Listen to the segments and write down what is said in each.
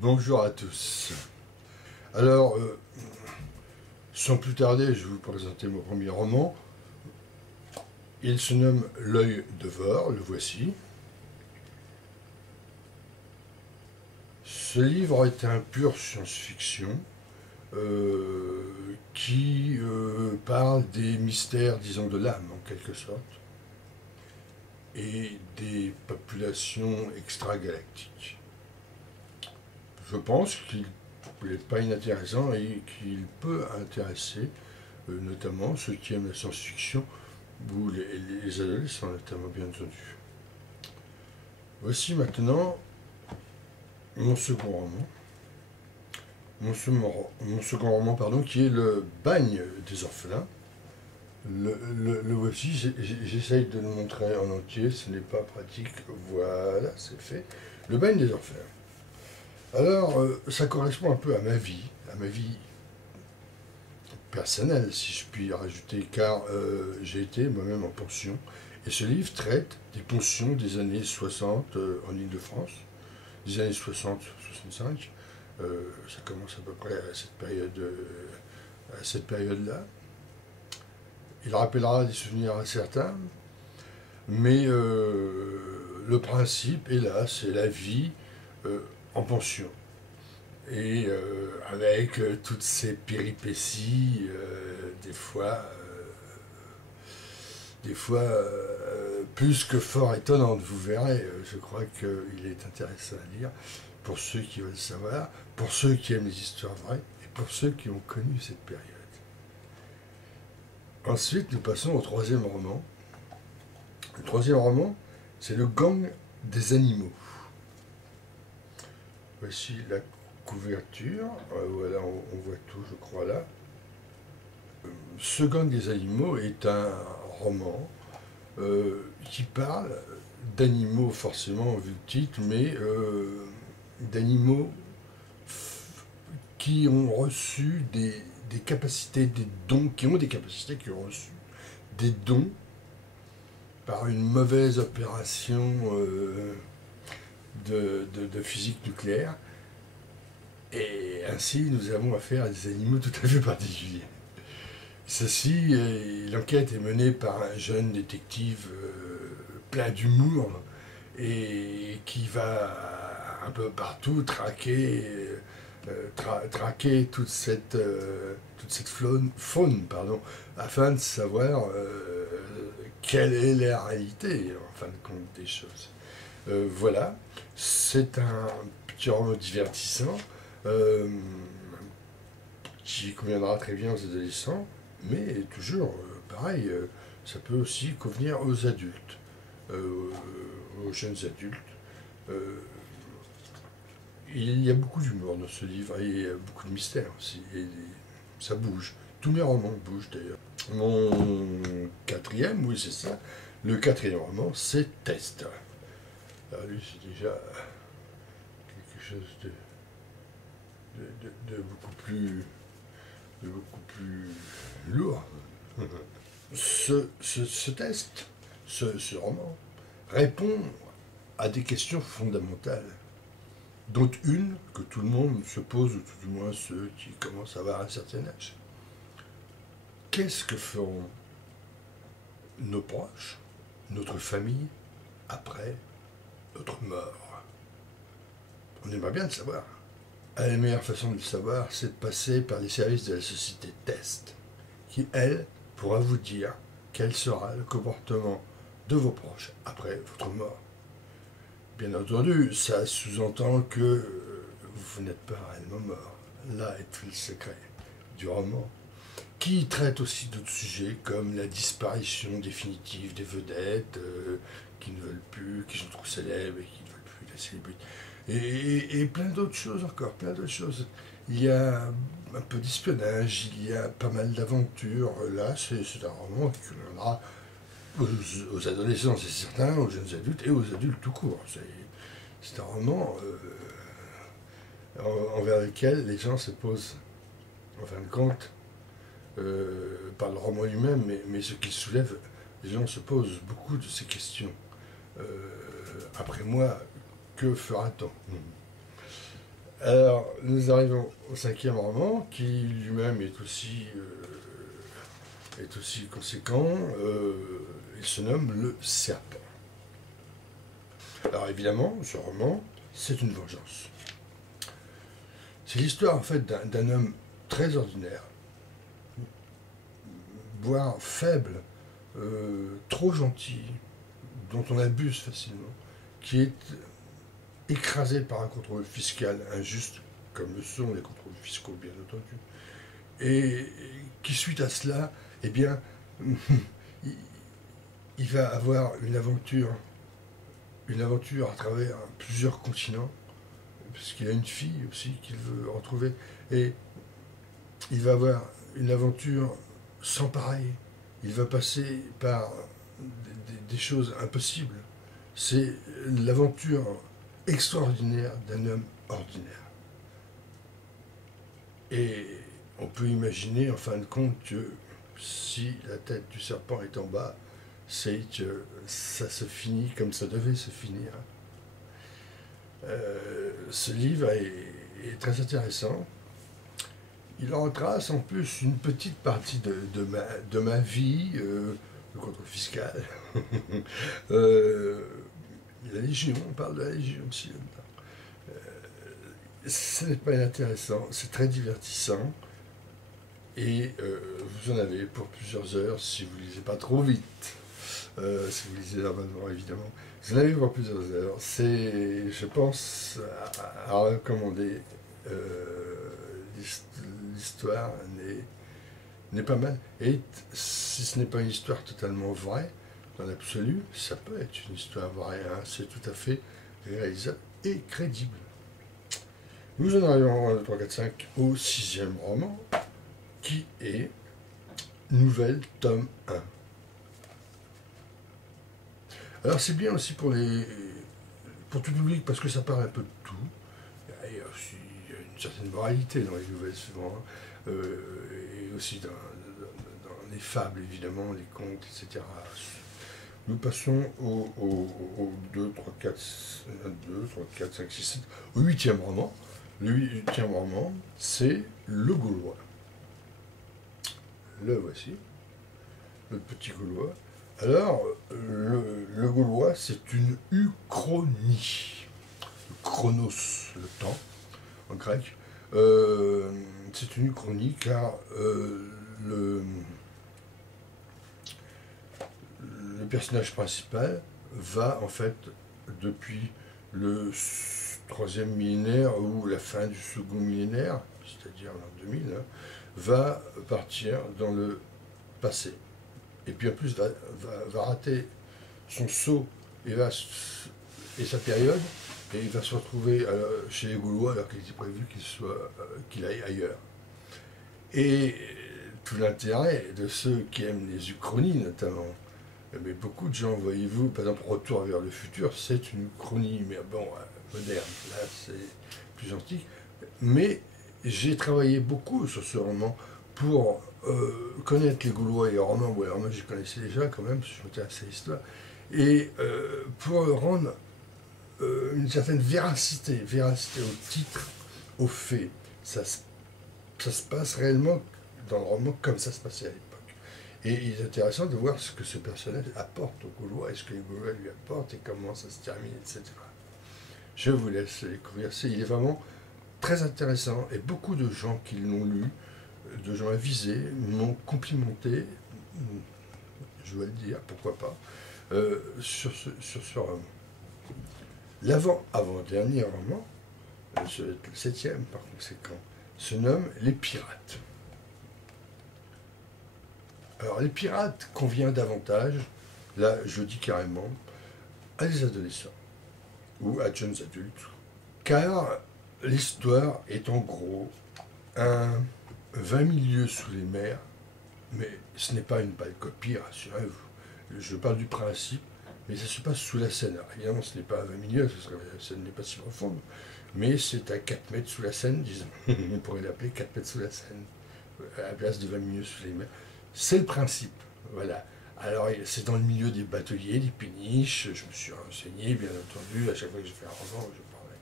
Bonjour à tous. Alors, sans plus tarder, je vais vous présenter mon premier roman. Il se nomme L'œil de Vore, le voici. Ce livre est un pur science-fiction qui parle des mystères, disons, de l'âme, en quelque sorte, et des populations extragalactiques. Je pense qu'il n'est pas inintéressant et qu'il peut intéresser notamment ceux qui aiment la science-fiction ou les adolescents notamment, bien entendu. Voici maintenant mon second roman. Mon second roman, pardon, qui est Le bagne des orphelins. Le voici, j'essaye de le montrer en entier, ce n'est pas pratique, voilà, c'est fait. Le bagne des orphelins. Alors, ça correspond un peu à ma vie personnelle, si je puis rajouter, car j'ai été moi-même en pension. Et ce livre traite des pensions des années 60 en Île-de-France, des années 60-65. Ça commence à peu près à cette période-là. Il rappellera des souvenirs à certains, mais le principe est là, c'est la vie en pension. Et avec toutes ces péripéties, des fois plus que fort étonnantes, vous verrez. Je crois qu'il est intéressant à lire pour ceux qui veulent savoir, pour ceux qui aiment les histoires vraies et pour ceux qui ont connu cette période. Ensuite, nous passons au troisième roman. Le troisième roman, c'est Le gang des animaux. Voici la couverture. Voilà, on voit tout, je crois, là. Ce gang des animaux est un roman qui parle d'animaux, forcément, vu le titre, mais d'animaux qui ont reçu des capacités, des dons, qui ont des capacités, qui ont reçu des dons par une mauvaise opération de physique nucléaire. Et ainsi, nous avons affaire à des animaux tout à fait particuliers. Ceci, l'enquête est menée par un jeune détective plein d'humour et qui va un peu partout traquer toute cette faune, pardon, afin de savoir quelle est la réalité, en fin de compte, des choses. Voilà, c'est un petit roman divertissant qui conviendra très bien aux adolescents, mais toujours, pareil, ça peut aussi convenir aux adultes, aux jeunes adultes. Euh, il y a beaucoup d'humour dans ce livre et il y a beaucoup de mystère aussi. Et ça bouge. Tous mes romans bougent d'ailleurs. Mon quatrième, oui c'est ça, le quatrième roman, c'est Test. Alors lui c'est déjà quelque chose de beaucoup plus lourd. Ce test, ce roman, répond à des questions fondamentales, dont une que tout le monde se pose, ou tout du moins ceux qui commencent à avoir un certain âge. Qu'est-ce que feront nos proches, notre famille, après notre mort? On aimerait bien le savoir. La meilleure façon de le savoir, c'est de passer par les services de la société Test, qui, elle, pourra vous dire quel sera le comportement de vos proches après votre mort. Bien entendu, ça sous-entend que vous n'êtes pas réellement mort. Là est tout le secret du roman, qui traite aussi d'autres sujets comme la disparition définitive des vedettes qui ne veulent plus, qui sont trop célèbres et qui ne veulent plus la célébrité. Et plein d'autres choses encore, plein d'autres choses. Il y a un peu d'espionnage, il y a pas mal d'aventures. Là, c'est un roman qui conviendra aux adolescents, c'est certain, aux jeunes adultes et aux adultes tout court. C'est un roman envers lequel les gens se posent, en fin de compte, par le roman lui-même, mais ce qu'il soulève, les gens se posent beaucoup de ces questions. Après moi, que fera-t-on? Alors, nous arrivons au cinquième roman, qui lui-même est aussi conséquent. Il se nomme Le Serpent. Alors évidemment, ce roman, c'est une vengeance. C'est l'histoire en fait d'un homme très ordinaire, voire faible, trop gentil, dont on abuse facilement, qui est écrasé par un contrôle fiscal injuste, comme le sont les contrôles fiscaux bien entendu, et qui suite à cela, eh bien, il va avoir une aventure à travers plusieurs continents, puisqu'il a une fille aussi qu'il veut retrouver, et il va avoir une aventure sans pareil. Il va passer par des choses impossibles. C'est l'aventure extraordinaire d'un homme ordinaire. Et on peut imaginer en fin de compte que si la tête du serpent est en bas, c'est que ça se finit comme ça devait se finir. Ce livre est très intéressant. Il retrace en plus une petite partie de ma vie, le contrôle fiscal. La Légion, on parle de la Légion aussi. Ce n'est pas inintéressant, c'est très divertissant. Et vous en avez pour plusieurs heures si vous ne lisez pas trop vite. Si vous lisez normalement, évidemment. Vous en avez pour plusieurs heures. C'est, je pense, à recommander. L'histoire n'est pas mal. Et si ce n'est pas une histoire totalement vraie, dans l'absolu, ça peut être une histoire vraie. Hein. C'est tout à fait réalisable et crédible. Nous en arrivons à 3, 4, 5 au 6e roman, qui est Nouvelle, tome 1. Alors c'est bien aussi pour tout public, parce que ça parle un peu de tout. Il y a aussi une certaine moralité dans les nouvelles souvent, hein. Et aussi dans les fables évidemment, les contes, etc. Nous passons au 2, 3, 4, 2, 3, 4, 5, 6, 7, au 8e roman. Le 8e roman, c'est Le Gaulois. Le voici, le petit Gaulois. Alors, le Gaulois, c'est une uchronie. Chronos, le temps, en grec. C'est une uchronie car le personnage principal va, en fait, depuis le 3e millénaire ou la fin du second millénaire, c'est-à-dire l'an 2000, hein, va partir dans le passé. Et puis en plus va rater son saut et sa période, et il va se retrouver chez les Gaulois alors qu'il était prévu qu'il aille ailleurs. Et tout l'intérêt de ceux qui aiment les uchronies notamment, mais beaucoup de gens, voyez-vous, par exemple Retour vers le futur, c'est une uchronie, mais bon, moderne, là c'est plus antique. Mais j'ai travaillé beaucoup sur ce roman pour connaître les Gaulois et les Romains. Bon, alors moi je connaissais déjà quand même, parce que je m'intéressais à l'histoire, et pour rendre une certaine véracité au titre, aux faits. Ça se passe réellement dans le roman comme ça se passait à l'époque. Et il est intéressant de voir ce que ce personnage apporte aux Gaulois, et ce que les Gaulois lui apportent, et comment ça se termine, etc. Je vous laisse découvrir. Il est vraiment très intéressant, et beaucoup de gens qui l'ont lu, de gens avisés, m'ont complimenté, je dois le dire, pourquoi pas, sur ce roman. L'avant-dernier roman, le 7e par conséquent, se nomme Les Pirates. Alors les pirates convient davantage, là je dis carrément, à des adolescents ou à jeunes adultes, car l'histoire est en gros un 20 000 lieues sous les mers, mais ce n'est pas une pâle copie, rassurez-vous. Je parle du principe, mais ça se passe sous la Seine. Alors, évidemment, ce n'est pas à 20 000 lieues, la Seine n'est pas si profonde, mais c'est à 4 mètres sous la Seine, disons. On pourrait l'appeler 4 mètres sous la Seine, à la place de 20 000 lieues sous les mers. C'est le principe, voilà. Alors, c'est dans le milieu des bateliers, des péniches, je me suis renseigné, bien entendu, à chaque fois que je fais un roman, je parlais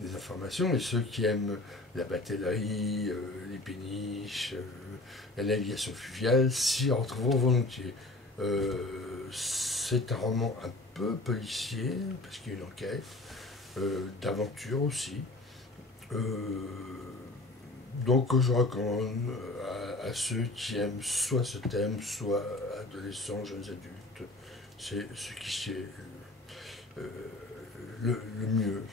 des informations, et ceux qui aiment la batellerie, les péniches, la navigation fluviale s'y retrouveront volontiers. C'est un roman un peu policier, parce qu'il y a une enquête, d'aventure aussi. Donc je recommande à ceux qui aiment soit ce thème, soit adolescents, jeunes adultes. C'est ce qui est le mieux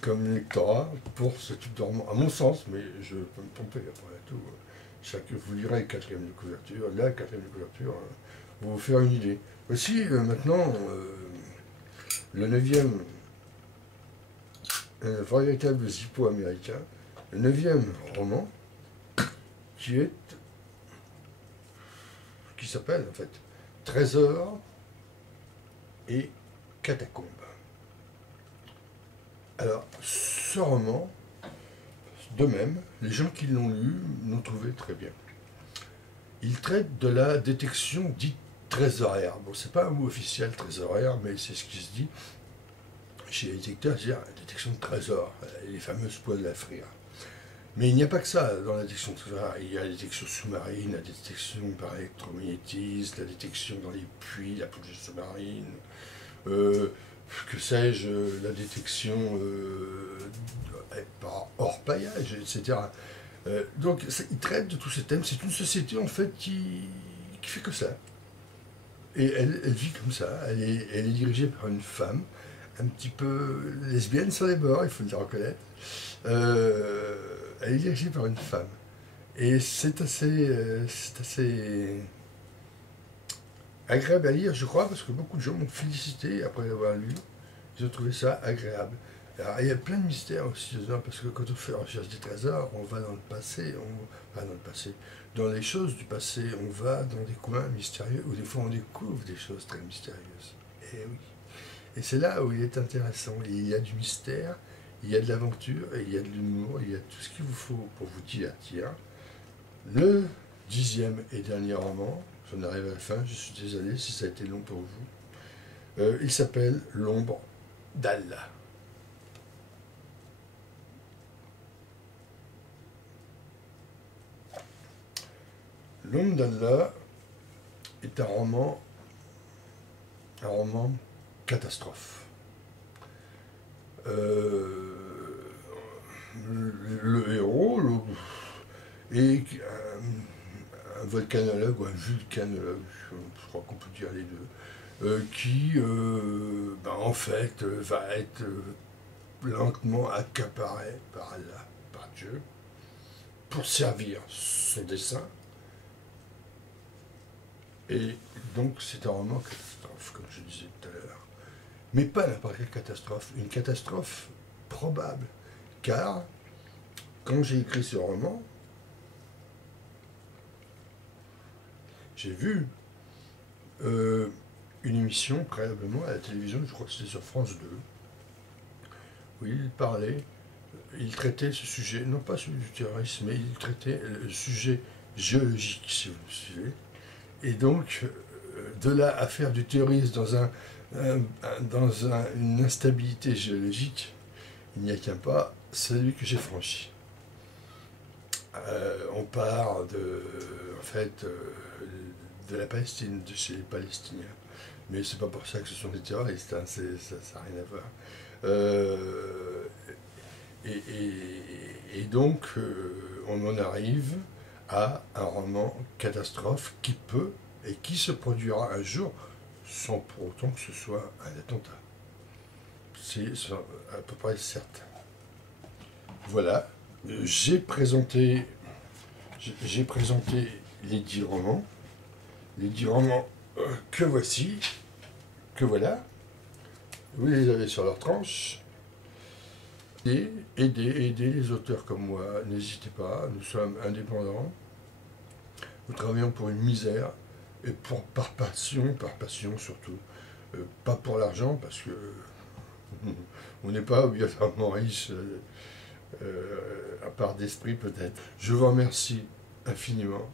comme lectorat pour ce type de roman, à mon sens, mais je peux me tromper après tout. Vous lirez la quatrième de couverture, pour vous faire une idée. Aussi, maintenant, le neuvième, un véritable zippo américain, le neuvième roman, qui s'appelle en fait Trésor et Catacombes. Alors, ce roman, de même, les gens qui l'ont lu l'ont trouvé très bien. Il traite de la détection dite trésorière. Bon, c'est pas un mot officiel, trésorière, mais c'est ce qui se dit chez les détecteurs, c'est-à-dire la détection de trésors, les fameuses poêles à frire. Mais il n'y a pas que ça dans la détection de trésors. Il y a la détection sous-marine, la détection par électromagnétisme, la détection dans les puits, la plongée sous-marine, que sais-je, la détection par orpaillage, etc. Donc il traite de tous ces thèmes. C'est une société en fait qui fait que ça. Et elle vit comme ça. Elle est dirigée par une femme, un petit peu lesbienne sur les bords, il faut le reconnaître. Elle est dirigée par une femme. Et c'est assez agréable à lire, je crois, parce que beaucoup de gens m'ont félicité après l'avoir lu. Ils ont trouvé ça agréable. Alors, il y a plein de mystères aussi dedans, parce que quand on fait recherche des trésors, on va dans le passé, dans les choses du passé, on va dans des coins mystérieux, où des fois on découvre des choses très mystérieuses. Et oui. Et c'est là où il est intéressant. Il y a du mystère, il y a de l'aventure, et il y a de l'humour, il y a tout ce qu'il vous faut pour vous divertir. Le 10e et dernier roman, j'en arrive à la fin, je suis désolé si ça a été long pour vous. Il s'appelle L'ombre d'Allah. L'ombre d'Allah est un roman catastrophe. Le héros est un volcanologue ou un vulcanologue, je crois qu'on peut dire les deux, qui en fait va être lentement accaparé par Allah, par Dieu, pour servir son dessein. Et donc c'est un roman catastrophe, comme je disais tout à l'heure. Mais pas n'importe quelle catastrophe, une catastrophe probable. Car, quand j'ai écrit ce roman, j'ai vu une émission préalablement à la télévision, je crois que c'était sur France 2, où il traitait ce sujet, non pas celui du terrorisme, mais il traitait le sujet géologique, si vous me suivez. Et donc, de là à faire du terrorisme dans une instabilité géologique, il n'y a qu'un pas, celui que j'ai franchi. On part de la Palestine, de chez les Palestiniens. Mais c'est pas pour ça que ce sont des terroristes, hein, ça n'a rien à voir. Et donc, on en arrive à un roman catastrophe qui peut et qui se produira un jour sans pour autant que ce soit un attentat. C'est à peu près certain. Voilà, j'ai présenté les 10 romans. Les 10 romans que voici, que voilà. Vous les avez sur leur tranche. Et aidez les auteurs comme moi, n'hésitez pas, nous sommes indépendants. Nous travaillons pour une misère et par passion surtout. Pas pour l'argent parce que on n'est pas obligatoirement riche, à part d'esprit peut-être. Je vous remercie infiniment.